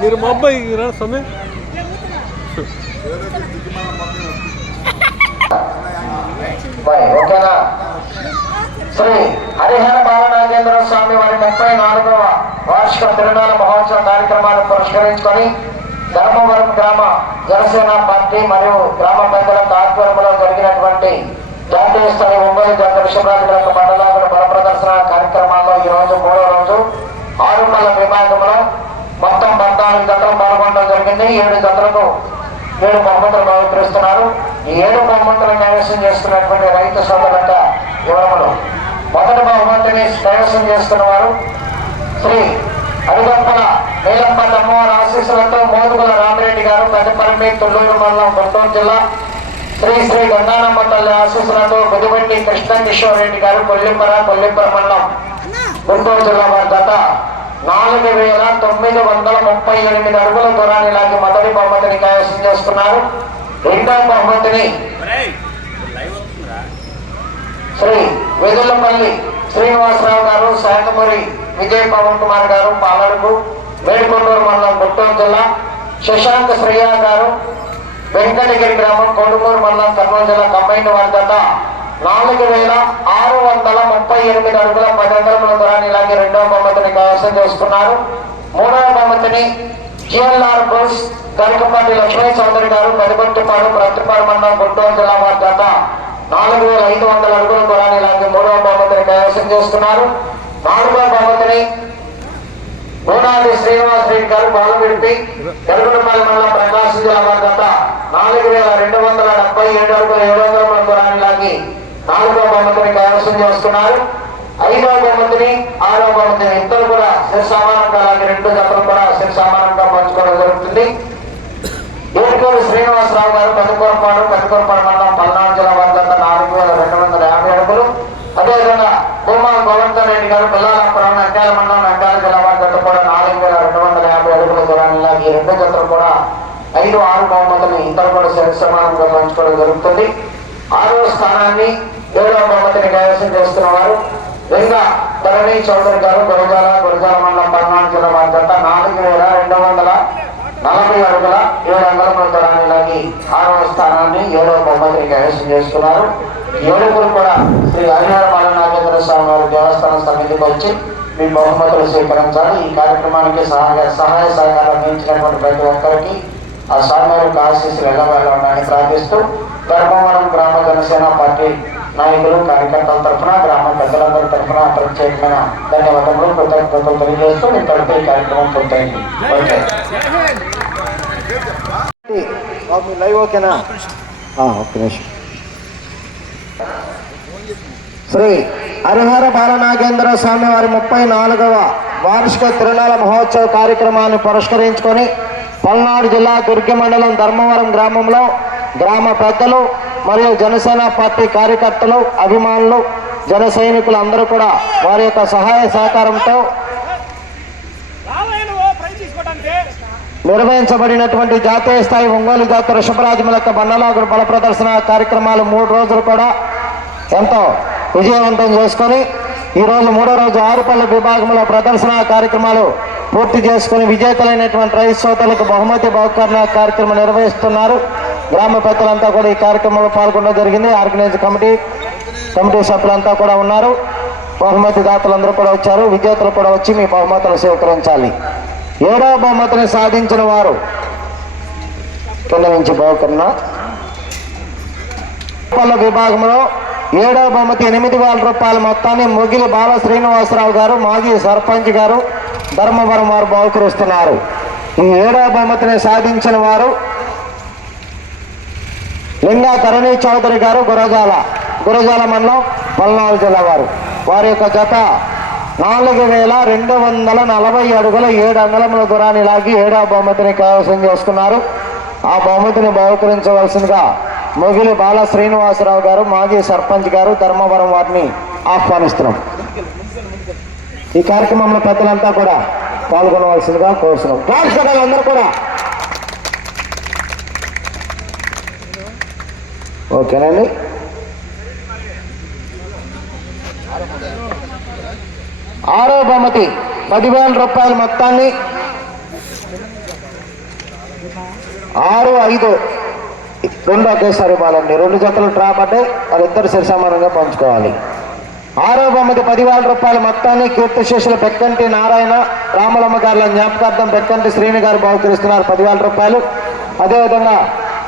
మీరు మా అబ్బాయి రా ఓకేనా? శ్రీ హరిహర బాలనాగేంద్ర స్వామి వారి ముప్పై నాలుగవ వార్షిక తిరునాళ మహోత్సవ కార్యక్రమాన్ని పురస్కరించుకొని ధర్మవరం గ్రామ జనసేన పార్టీ మరియు గ్రామ పెద్దల ఆధ్వర్యంలో జరిగినటువంటి జాతీయ స్థాయి ఒంగోలు జాతీయ విశ్వరాజు యొక్క మండలాల బల ప్రదర్శన కార్యక్రమాల్లో ఈ రోజు మూడో రోజు ఆరుమల్ల విభాగంలో మొత్తం పద్నాలుగు జతలు పాల్గొనడం జరిగింది ఏడు జతలకు ఏడు బహుమతులు బహుకరిస్తున్నారు ఈ ఏడు బహుమతులు కైవసం చేస్తున్నటువంటి రైతు సోదరుల వివరములు. మొదటి బహుమతిని కైవసం చేస్తున్న వారు శ్రీ అడిగంపల నీలంపల్లి అమ్మవారి ఆశీస్సులతో మోదుగుల రామిరెడ్డి గారు పెద్దపల్లి తుళ్ళూరు మండలం గుంటూరు జిల్లా శ్రీ శ్రీ గంగానమ్మ తల్లి ఆశీస్సులతో బుదిబండి కృష్ణ కిషోర్ రెడ్డి గారు కొల్లింపర కొల్లింపర మండలం గుంటూరు జిల్లా వారి గత నాలుగు వేల తొమ్మిది వందల ముప్పై ఎనిమిది అడుగుల దూరాన్ని లాగి మొదటి బహుమతిని కైవసం చేసుకున్నారు రెండవ బహుమతిని శ్రీ వెదులపల్లి శ్రీనివాసరావు గారు శాంతమూరి విజయ్ పవన్ కుమార్ గారు పాలడుగు మేడికొండూరు మండలం గుంటూరు జిల్లా శశాంక్ శ్రీయ గారు వెంకటగిరి గ్రామం కొడుమూరు మండలం కర్నూలు జిల్లా కంబైన్ వారి నాలుగు వేల ఆరు వందల ముప్పై ఎనిమిది అడుగుల పది అడుగుల దూరాన్ని ఇలాగే రెండవ బహుమతిని కైవసం చేసుకున్నారు. మూడవ బహుమతిని జిఎల్ఆర్ బోస్ గరికపాటి లక్ష్మీ చౌదరి గారు పెదగొట్టుపాడు ప్రతిపాడు మండలం గుంటూరు జిల్లా వారి గత నాలుగు వేల ఐదు వందల అడుగుల దూరాన్ని ఇలాగే మూడవ బహుమతిని కైవసం చేస్తున్నారు నాలుగవ బహుమతిని గోనాది శ్రీనివాస్ రెడ్డి గారు బాలవిడిపి గరుగుడుపల్లి మండలం ప్రకాశం జిల్లా వారి గత నాలుగు వేల రెండు వందల డెబ్బై ఏడు అడుగుల ఏడు వందల మూడు దూరాన్ని లాగి నాలుగవ బహుమతిని ఉన్నారు. ఐదవ బహుమతిని ఆరవ బహుమతిని ఇద్దరు కూడా శిర సమానంగా అలాగే రెండు జతలు కూడా శిర సమానంగా పంచుకోవడం జరుగుతుంది. ఏడుకోరు శ్రీనివాసరావు గారు పెద్దకొరపాడు పెద్దకొరపాడు మండలం పల్నాడు జిల్లా వారి జత నాలుగు వేల రెండు వందల యాభై అడుగులు. అదేవిధంగా భూమా గోవర్ధన్ రెడ్డి గారు పిల్లలాపురం నంద్యాల మండలం నంద్యాల జిల్లా వారి కూడా నాలుగు వేల రెండు వందల యాభై అడుగుల దూరాన్ని లాగి ఈ రెండు జతలు కూడా ఐదు ఆరు బహుమతులు ఇద్దరు కూడా సరి సమానంగా పంచుకోవడం జరుగుతుంది. ఆరో స్థానాన్ని ఏడవ బహుమతిని కైవసం చేస్తున్న వారు లింగ ధరణి చౌదరి గారు గురజాల గురజాల మండలం పల్నాడు జిల్లా వారి జత నాలుగు వేల రెండు వందల నలభై అడుగుల ఏడు అంగళముల దూరాన్ని ఆరవ స్థానాన్ని ఏడవ బహుమతిని కైవసం చేసుకున్నారు ఏడుగురు కూడా శ్రీ హరిహర బాలనాగేంద్ర స్వామి వారి దేవస్థాన సమితికి వచ్చి మీ బహుమతులు స్వీకరించాలి. ఈ కార్యక్రమానికి సహాయ సహాయ సహకారం అందించినటువంటి ప్రతి ఒక్కరికి ఆ స్వామివారికి ఆశీస్సులు ఎలా వెళ్ళాలని ప్రార్థిస్తూ ధర్మవరం గ్రామ జనసేన పార్టీ నాయకులు కార్యకర్తల తరఫున గ్రామ పెద్దలందరి తరఫున ప్రత్యేకమైన ధన్యవాదములు కృతజ్ఞతలు తెలియజేస్తూ ఇంతటితో ఈ కార్యక్రమం పూర్తయింది. లైవ్ ఓకేనా? ఒక్క నిమిషం. శ్రీ హరిహర బాలనాగేంద్ర స్వామి వారి ముప్పై నాలుగవ వార్షిక తిరునాల మహోత్సవ కార్యక్రమాన్ని పురస్కరించుకొని పల్నాడు జిల్లా దుర్గి మండలం ధర్మవరం గ్రామంలో గ్రామ పెద్దలు మరియు జనసేన పార్టీ కార్యకర్తలు అభిమానులు జన సైనికులు అందరూ కూడా వారి యొక్క సహాయ సహకారంతో నిర్వహించబడినటువంటి జాతీయ స్థాయి ఒంగోలు జాతర శుభరాజముల యొక్క బండలాగుడు బల ప్రదర్శన కార్యక్రమాలు మూడు రోజులు కూడా ఎంతో విజయవంతం చేసుకొని ఈరోజు మూడో రోజు ఆరుపల్లి విభాగంలో ప్రదర్శన కార్యక్రమాలు పూర్తి చేసుకుని విజేతలైనటువంటి రైతు శ్రోతలకు బహుమతి బహుకరణ కార్యక్రమం నిర్వహిస్తున్నారు. గ్రామ పెద్దలంతా కూడా ఈ కార్యక్రమంలో పాల్గొనడం జరిగింది. ఆర్గనైజ్ కమిటీ కమిటీ సభ్యులంతా కూడా ఉన్నారు. బహుమతి దాతలందరూ కూడా వచ్చారు. విజేతలు కూడా వచ్చి మీ బహుమతులు స్వీకరించాలి. ఏడవ బహుమతిని సాధించిన వారు కింద నుంచి బాగుకున్నా రూపాయల విభాగంలో ఏడవ బహుమతి ఎనిమిది వేల రూపాయల మొత్తాన్ని ముగిలి బాల శ్రీనివాసరావు గారు మాజీ సర్పంచ్ గారు ధర్మవరం వారు బహుకరిస్తున్నారు. ఈ ఏడవ బహుమతిని సాధించిన వారు లింగా ధరణి చౌదరి గారు గురజాల గురజాల మండలం పల్నాడు జిల్లా వారు. వారి యొక్క జత నాలుగు వేల రెండు వందల నలభై అడుగుల ఏడు అంగళముల దూరాన్ని లాగి ఏడవ బహుమతిని కైవసం చేసుకున్నారు. ఆ బహుమతిని బహుకరించవలసిందిగా మొగిలి బాల శ్రీనివాసరావు గారు మాజీ సర్పంచ్ గారు ధర్మవరం వారిని ఆహ్వానిస్తున్నాం. ఈ కార్యక్రమంలో పెద్దలంతా కూడా పాల్గొనవలసిందిగా కోరుతున్నాం అందరూ కూడా ఓకేనండి. ఆరో బహుమతి పదివేల రూపాయల మొత్తాన్ని. ఆరు ఐదు రెండు ఒకేసారి ఇవ్వాలండి. రెండు జతలు డ్రా పడ్డాయి. వాళ్ళిద్దరు సరిసమానంగా పంచుకోవాలి. ఆరో బొమ్మది పదివేల రూపాయల మొత్తాన్ని కీర్తిశేషులు పెక్కంటి నారాయణ రామలమ్మ గారుల జ్ఞాపకార్థం పెక్కంటి శ్రేణి గారు బహుకరిస్తున్నారు పదివేల రూపాయలు. అదేవిధంగా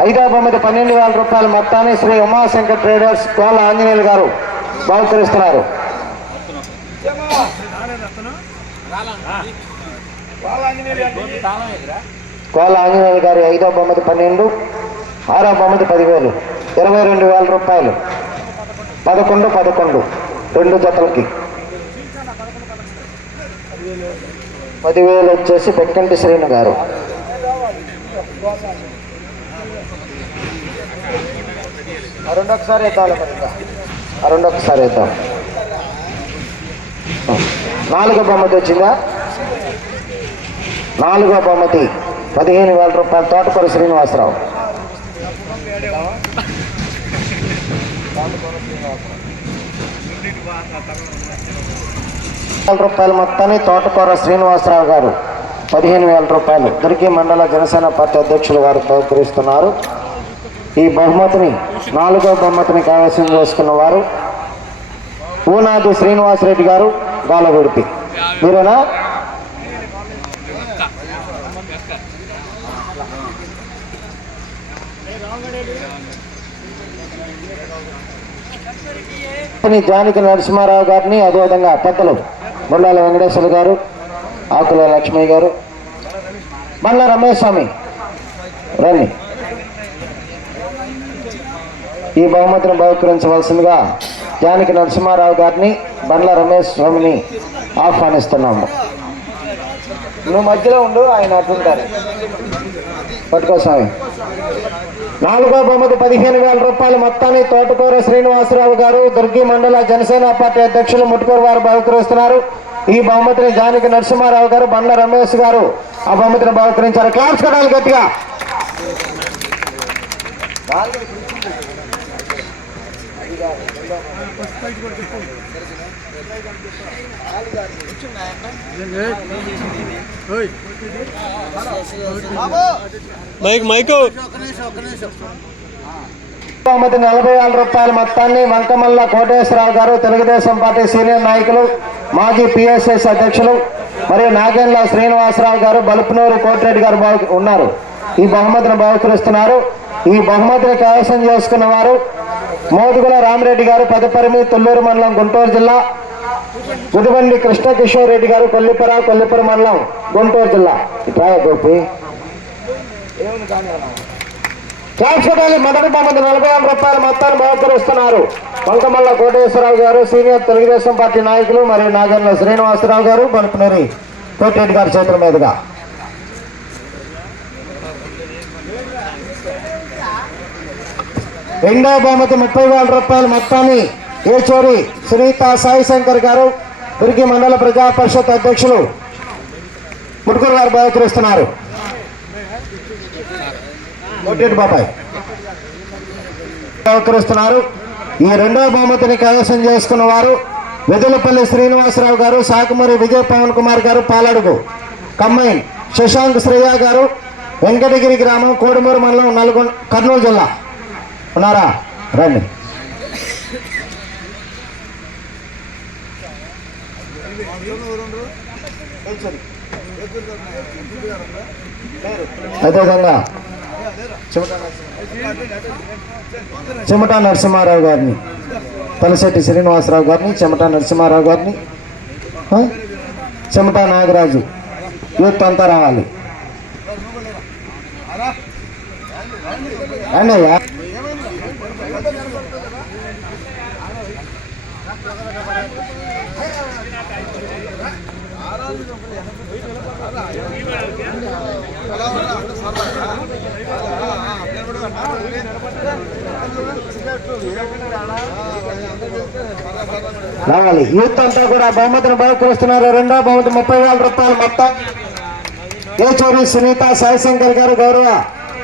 ఐదో బొమ్మది పన్నెండు వేల రూపాయల మొత్తాన్ని శ్రీ ఉమాశంకర్ ట్రేడర్స్ కోళ్ళ ఆంజనేయులు గారు బహుకరిస్తున్నారు. కోళ్ళ ఆంజనేయులు గారు ఐదో బొమ్మది పన్నెండు ఆరో బొమ్మది పదివేలు ఇరవై రెండు వేల రూపాయలు. పదకొండు పదకొండు రెండు జతలకి. పదివేలు వచ్చేసి పెక్కంటి శ్రీను గారు. ఆ రెండు ఒకసారి వేద్దాం మరి రెండు ఒకసారి వేద్దాం నాలుగో బహుమతి వచ్చిందా? నాలుగో బహుమతి. పదిహేను వేల రూపాయల తోటకూర శ్రీనివాసరావు. వేల రూపాయల మొత్తాన్ని తోటకూర శ్రీనివాసరావు గారు. పదిహేను వేల రూపాయలు. దుర్గి మండల జనసేన పార్టీ అధ్యక్షులు గారు బహుకరిస్తున్నారు ఈ బహుమతిని నాలుగో బహుమతిని కైవసం చేసుకున్న వారు పూనాది శ్రీనివాసరెడ్డి గారు గాలగుడిపి మీరేనా? జానకి నరసింహారావు గారిని అదేవిధంగా పెద్దలు బొల్లాల వెంకటేశ్వర గారు ఆకుల లక్ష్మయ్య గారు మల్ల రమేష్ స్వామి. రండి. ఈ బహుమతిని బహుకరించవలసిందిగా జానకి నరసింహారావు గారిని బండ్ల రమేష్ స్వామిని ఆహ్వానిస్తున్నాము. నువ్వు మధ్యలో ఉండు ఆయన అటుంటారు పట్టుకో స్వామి. నాలుగో బహుమతి పదిహేను వేల రూపాయల మొత్తాన్ని తోటకూర శ్రీనివాసరావు గారు దుర్గి మండల జనసేన పార్టీ అధ్యక్షులు ముట్టుకూరు వారు బహుకరిస్తున్నారు. ఈ బహుమతిని జానకి నరసింహారావు గారు బండ్ల రమేష్ గారు ఆ బహుమతిని బహుకరించారు. క్లాప్స్ కడాలి గట్టిగా. మైక్ మైకు బహుమతి నలభై వేల రూపాయల మొత్తాన్ని వంకమల్ల కోటేశ్వరరావు గారు తెలుగుదేశం పార్టీ సీనియర్ నాయకులు మాజీ పిఎస్ఎస్ అధ్యక్షులు మరియు నాగేంద్ర శ్రీనివాసరావు గారు బలుపునూరు కోటిరెడ్డి గారు ఉన్నారు. ఈ బహుమతిని బహుకరిస్తున్నారు. ఈ బహుమతిని కైవసం చేసుకున్న వారు మోదుగుల రామిరెడ్డి గారు పెదపరిమి తుల్లూరు మండలం గుంటూరు జిల్లా. గుడిబండి కృష్ణ కిషోర్ రెడ్డి గారు కొల్లిపర కొల్లిపర మండలం గుంటూరు జిల్లా. ఇట్రా గోపి? ట్రాన్స్పోర్ట్ మొదటి బొమ్మది నలభై ఆరు రూపాయల మొత్తాన్ని బహుకరిస్తున్నారు. వంకమల్ల కోటేశ్వరరావు గారు సీనియర్ తెలుగుదేశం పార్టీ నాయకులు మరియు నాగర్ల శ్రీనివాసరావు గారు బలుపునేరి కోటిరెడ్డి గారి చేతుల మీదుగా. రెండో బహుమతి ముప్పై వేల రూపాయల మొత్తాన్ని ఏచోరి సునీత సాయి శంకర్ గారు దుర్గి మండల ప్రజా పరిషత్ అధ్యక్షులు ముడుకూరు గారు బహుకరిస్తున్నారు. బాబాయ్. సహకరిస్తున్నారు ఈ రెండో బహుమతిని కైవసం చేసుకున్న వారు వెదులపల్లి శ్రీనివాసరావు గారు శాఖమూరి విజయ పవన్ కుమార్ గారు పాలడుగు. కమ్మైన్ శశాంక్ శ్రేయ గారు వెంకటగిరి గ్రామం కోడుమూరు మండలం నల్గొండ కర్నూలు జిల్లా. ఉన్నారా? రండి. అదేవిధంగా చెమటా నరసింహారావు గారిని తలశెట్టి శ్రీనివాసరావు గారిని చెమటా నరసింహారావు గారిని చెమట చెమటా నాగరాజు యూత్ అంతా రావాలి. రండి. రావాలి యూత్ అంతా కూడా బహుమతిని బహుకరిస్తున్నారు రెండో బహుమతి ముప్పై వేల రూపాయలు మొత్తం. ఏచూరి సునీత సాయిశంకర్ గారు గౌరవ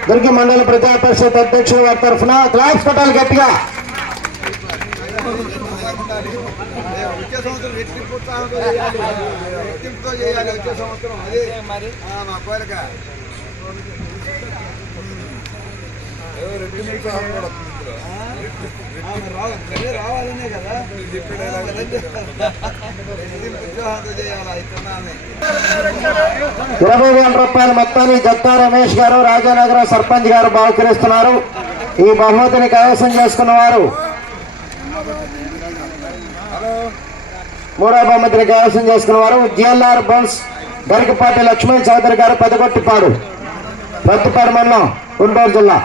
దుర్గి మండల ప్రజా పరిషత్ అధ్యక్షుడు వారి తరఫున గ్లాస్ కొట్టాలి గట్టిగా. రెట్టింపు ఉత్సాహంతో చేయాలి రెట్టింపుతో చేయాలి వచ్చే సంవత్సరం అదే మరి మా కోరిక రావాలనే కదా ఇరవై వేల రూపాయల మొత్తాన్ని జత్తా రమేష్ గారు రాజానగరం సర్పంచ్ గారు బహుకరిస్తున్నారు ఈ బహుమతిని కైవసం చేసుకున్న వారు మూడో బహుమతిని కైవసం చేసుకున్న వారు జిఎల్ఆర్ బన్స్ గరికపాటి లక్ష్మీ చౌదరి గారు పెదగొట్టిపాడు ప్రత్తిపాడు మండలం గుంటూరు జిల్లా.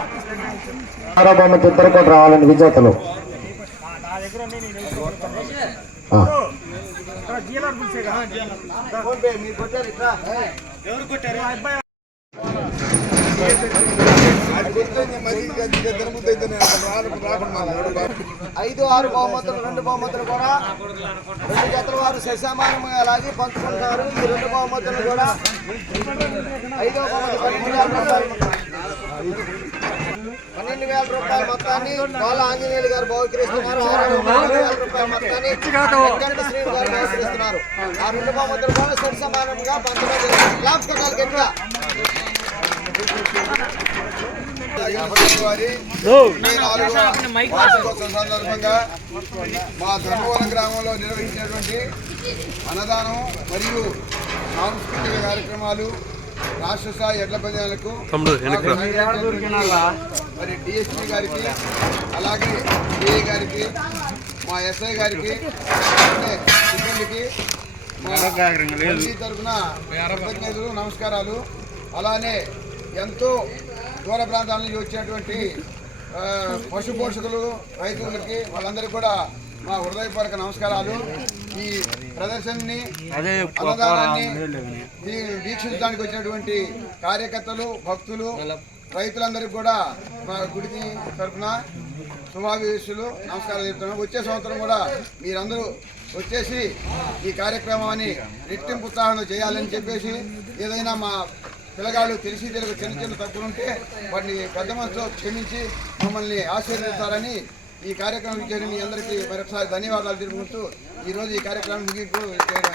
ఆరో బహుమతి ఇద్దరు కూడా రావాలండి విజేతలు. మీరు కొట్టారు? ఐదు ఆరు బహుమతులు రెండు బహుమతులు కూడా. రెండు జతల వారు సశామానంగా లాగి పంచుకుంటారు. ఈ రెండు బహుమతులు కూడా ఐదో బహుమతి పన్నెండు వేల రూపాయలు. పన్నెండు వేల రూపాయల మొత్తాన్ని బాల ఆంజనేయులు గారు బహుకరిస్తున్నారు. ఆరు వేల రూపాయల మొత్తాన్ని వెంకట శ్రీను గారు బహుకరిస్తున్నారు. ఆ రెండు బహుమతులు కూడా సరి సమానంగా పంచడం జరిగింది. క్లాప్స్ కొట్టాలి గట్టిగా. వారి వార్షికోత్సవం సందర్భంగా మా ధర్మవరం గ్రామంలో నిర్వహించినటువంటి అన్నదానం మరియు సాంస్కృతిక కార్యక్రమాలు రాష్ట్ర స్థాయి ఎడ్ల పందాలకు. మరి డిఎస్పీ గారికి అలాగే డిఏ గారికి మా ఎస్ఐ గారికి సిబ్బందికి తరఫున కృతజ్ఞతలు నమస్కారాలు అలానే ఎంతో దూర ప్రాంతాల నుంచి వచ్చినటువంటి పశు పోషకులు రైతులకి వాళ్ళందరికీ కూడా మా హృదయపూర్వక నమస్కారాలు. ఈ ప్రదర్శనని అన్నదానాన్ని వీక్షించడానికి వచ్చినటువంటి కార్యకర్తలు భక్తులు రైతులందరికీ కూడా మా గుడికి తరఫున శుభాభిషులు నమస్కారాలు చెప్తున్నాను వచ్చే సంవత్సరం కూడా మీరందరూ వచ్చేసి ఈ కార్యక్రమాన్ని రెట్టింపు ఉత్సాహంగా చేయాలని చెప్పేసి ఏదైనా మా పిల్లగాళ్ళు తెలిసి తెలియక చిన్న చిన్న తప్పులు ఉంటే వాటిని పెద్ద మనసులో క్షమించి మమ్మల్ని ఆశీర్వదిస్తారని ఈ కార్యక్రమం ఇచ్చేది మీ అందరికీ మరొకసారి ధన్యవాదాలు తెలుపుకుంటూ ఈరోజు ఈ కార్యక్రమం ముగింపు చేయడం.